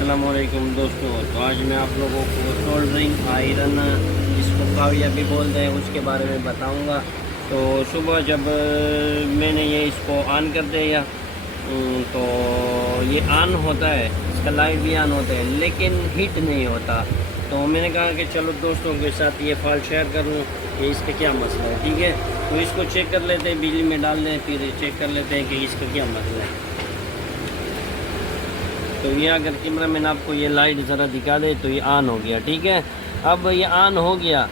अस्सलाम वालेकुम दोस्तों। तो आज मैं आप लोगों को सोल्डरिंग आयरन, जिसको काविया भी बोलते हैं, उसके बारे में बताऊंगा। तो सुबह जब मैंने ये इसको ऑन कर दिया तो ये ऑन होता है, इसका लाइट भी ऑन होता है, लेकिन हीट नहीं होता। तो मैंने कहा कि चलो दोस्तों के साथ ये फॉल्ट शेयर कर लूँ कि इसका क्या मसला है। ठीक है, तो इसको चेक कर लेते हैं, बिजली में डाल दें, फिर चेक कर लेते हैं कि इसका क्या मसला है। तो ये अगर कैमरा मैन आपको ये लाइट ज़रा दिखा दे तो ये ऑन हो गया। ठीक है, अब ये ऑन हो गया,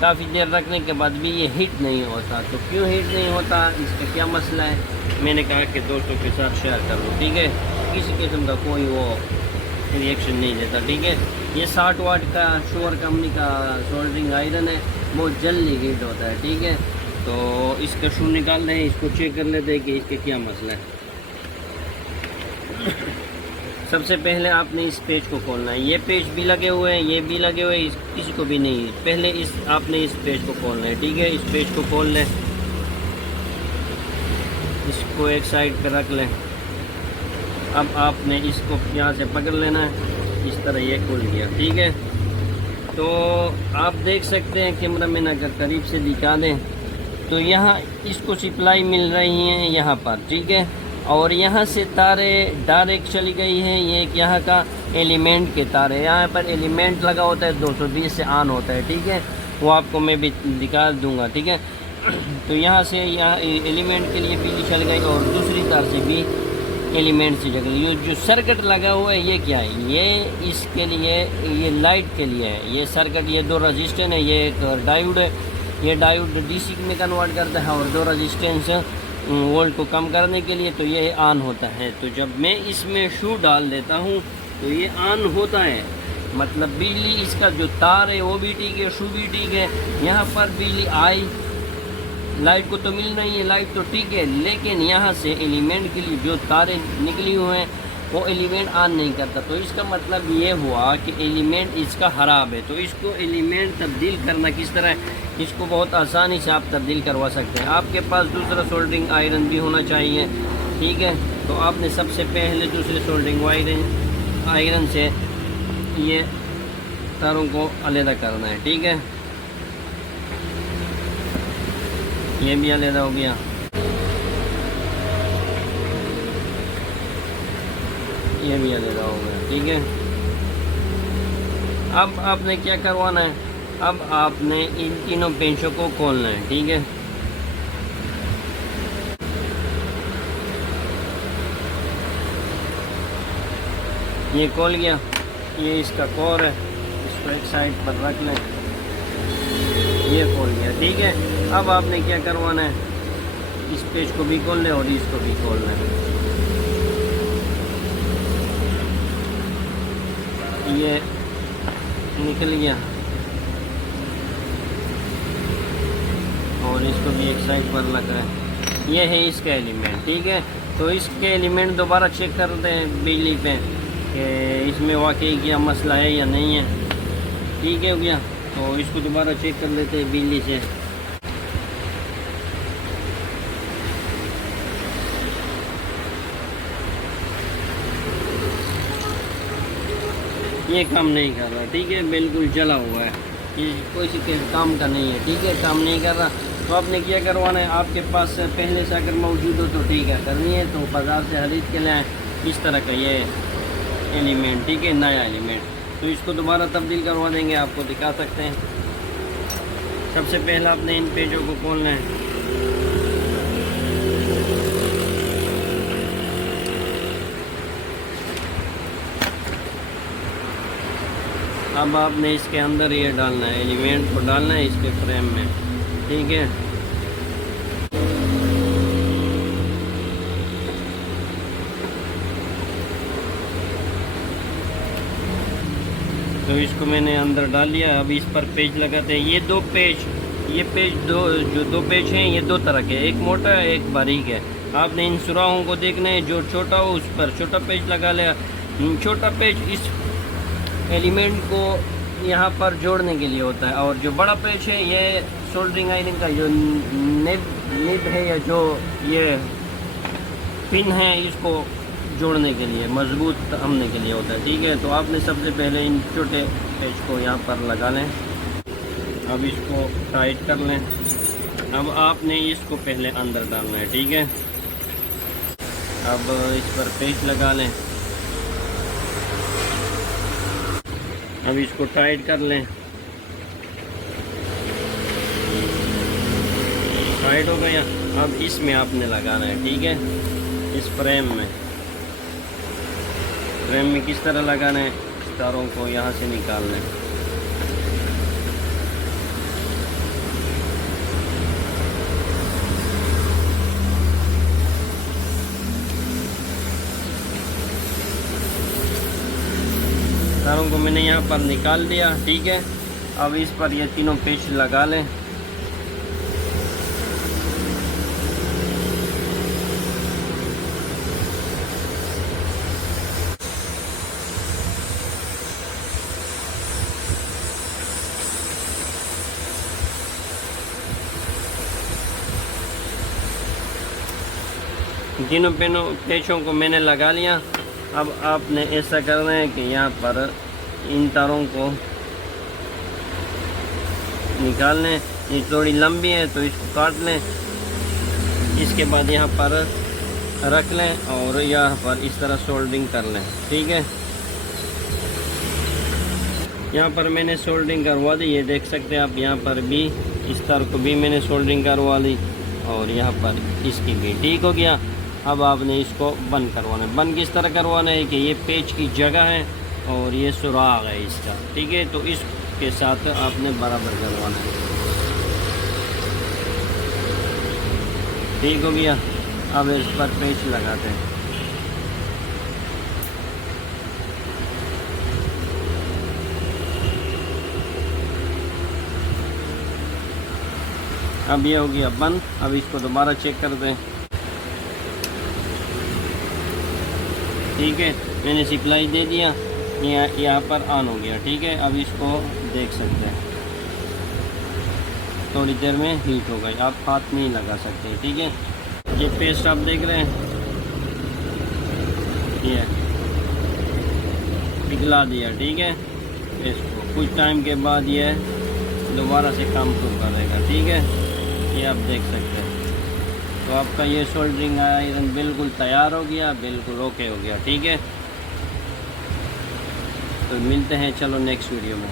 काफ़ी देर रखने के बाद भी ये हीट नहीं होता। तो क्यों हीट नहीं होता, इसका क्या मसला है, मैंने कहा कि दोस्तों के साथ शेयर कर लूँ। ठीक है, किसी किस्म का कोई वो रिएक्शन नहीं देता। ठीक है, ये 60 वाट का शोर कंपनी का सोल्डरिंग आयरन है, बहुत जल्दी हीट होता है। ठीक है, तो इसका शू निकाल दें, इसको चेक कर लेते हैं कि इसका क्या मसला है। सबसे पहले आपने इस पेज को खोलना है। ये पेज भी लगे हुए हैं, ये भी लगे हुए हैं, किसी को भी नहीं। पहले आपने इस पेज को खोलना है। ठीक है, इस पेज को खोल लें, इसको एक साइड पे रख लें। अब आपने इसको यहाँ से पकड़ लेना है, इस तरह ये खुल गया। ठीक है, तो आप देख सकते हैं, कैमरा मैन अगर करीब से दिखा दें तो यहाँ इसको सप्लाई मिल रही है यहाँ पर। ठीक है, और यहाँ से तारे डायरेक्ट चली गई हैं। ये एक यहाँ का एलिमेंट के तार है, यहाँ पर एलिमेंट लगा होता है, 220 से ऑन होता है। ठीक है, वो आपको मैं भी दिखा दूंगा। ठीक है, तो यहाँ से यहाँ एलिमेंट के लिए बिजली चल गई और दूसरी तार से भी एलिमेंट से जल गई। ये जो सर्किट लगा हुआ है ये क्या है, ये इसके लिए, ये लाइट के लिए है ये सर्किट। ये 2 रजिस्टेंस है, ये एक डायोड है। ये डायोड डीसी में कन्वर्ट करता है और 2 रजिस्टेंस वोल्ट को कम करने के लिए, तो ये ऑन होता है। तो जब मैं इसमें शू डाल देता हूँ तो ये ऑन होता है, मतलब बिजली, इसका जो तार है वो भी ठीक है, शू भी ठीक है। यहाँ पर बिजली आई, लाइट को तो मिल रही है, लाइट तो ठीक है, लेकिन यहाँ से एलिमेंट के लिए जो तारें निकली हुए हैं वो एलिमेंट ऑन नहीं करता। तो इसका मतलब ये हुआ कि एलिमेंट इसका ख़राब है। तो इसको एलिमेंट तब्दील करना किस तरह है, इसको बहुत आसानी से आप तब्दील करवा सकते हैं। आपके पास दूसरा सोल्डरिंग आयरन भी होना चाहिए। ठीक है, तो आपने सबसे पहले दूसरे सोल्डरिंग आयरन से ये तारों को अलग करना है। ठीक है, ये भी अलग हो गया। ये भी अलग हो गया। ठीक है, अब आपने क्या करवाना है, अब आपने इन तीनों पेंचों को खोलना है। ठीक है, ये खोल गया, ये इसका कोर है, इसको एक साइड पर रख लें, ये खोल गया। ठीक है, अब आपने क्या करवाना है, इस पेज को भी खोल लें और इसको भी खोलना है। ये निकल गया और इसको भी एक साइड पर लगा है। ये है इसका एलिमेंट। ठीक है, तो इसके एलिमेंट दोबारा चेक करते हैं बिजली पे कि इसमें वाकई क्या मसला है या नहीं है। ठीक है, हो गया, तो इसको दोबारा चेक कर लेते हैं बिजली से। ये काम नहीं कर रहा। ठीक है, बिल्कुल जला हुआ है, ये कोई के काम का नहीं है। ठीक है, काम नहीं कर रहा। तो आपने क्या करवाना है, आपके पास पहले से अगर मौजूद हो तो ठीक है, करनी है तो बाज़ार से खरीद के लाएँ इस तरह का ये एलिमेंट। ठीक है, नया एलिमेंट, तो इसको दोबारा तब्दील करवा देंगे, आपको दिखा सकते हैं। सबसे पहले आपने इन पेजों को खोलना है। अब आपने इसके अंदर ये डालना है, एलिमेंट को डालना है इसके फ्रेम में। ठीक है, तो इसको मैंने अंदर डाल लिया। अब इस पर पेज लगाते हैं। ये दो पेज जो दो पेज हैं, ये 2 तरह के, एक मोटा है एक बारीक है। आपने इन सुराहों को देखना है, जो छोटा हो उस पर छोटा पेज लगा लिया। छोटा पेज इस एलिमेंट को यहाँ पर जोड़ने के लिए होता है, और जो बड़ा पेज है ये सोल्डरिंग आयरन का जो निब है, या जो ये पिन है, इसको जोड़ने के लिए, मजबूत हमने के लिए होता है। ठीक है, तो आपने सबसे पहले इन छोटे पेच को यहाँ पर लगा लें। अब इसको टाइट कर लें। अब आपने इसको पहले अंदर डालना है। ठीक है, अब इस पर पेच लगा लें। अब इसको टाइट कर लें। टाइट हो गया। अब इसमें आपने लगाना है। ठीक है, इस फ्रेम में किस तरह लगाना है, तारों को यहाँ से निकालना है। तारों को मैंने यहाँ पर निकाल दिया। ठीक है, अब इस पर ये तीनों पेच लगा लें। तीनों पेचों को मैंने लगा लिया। अब आपने ऐसा करना है कि यहाँ पर इन तारों को निकाल लें। ये थोड़ी लंबी है तो इसको काट लें। इसके बाद यहाँ पर रख लें और यहाँ पर इस तरह सोल्डरिंग कर लें। ठीक है, यहाँ पर मैंने सोल्डरिंग करवा दी। ये देख सकते हैं आप, यहाँ पर भी इस तार को भी मैंने सोल्डरिंग करवा ली और यहाँ पर इसकी भी। ठीक हो गया। अब आपने इसको बंद करवाना है। बंद किस तरह करवाना है कि ये पेच की जगह है और ये सुराग है इसका। ठीक है, तो इसके साथ आपने बराबर करवाना है। ठीक हो गया। अब इस पर पेच लगाते हैं। अब ये हो गया बंद। अब इसको दोबारा चेक कर दें। ठीक है, मैंने सिप्लाई दे दिया, यहाँ पर ऑन हो गया। ठीक है, अब इसको देख सकते हैं, थोड़ी देर में हीट हो गई। आप हाथ में ही लगा सकते हैं। ठीक है, ये पेस्ट आप देख रहे हैं, ये पिघला दिया। ठीक है, इसको कुछ टाइम के बाद ये दोबारा से काम शुरू करेगा। ठीक है, ये आप देख सकते हैं। तो आपका ये सोल्डरिंग आयरन बिल्कुल तैयार हो गया, बिल्कुल ओके हो गया। ठीक है, तो मिलते हैं चलो नेक्स्ट वीडियो में।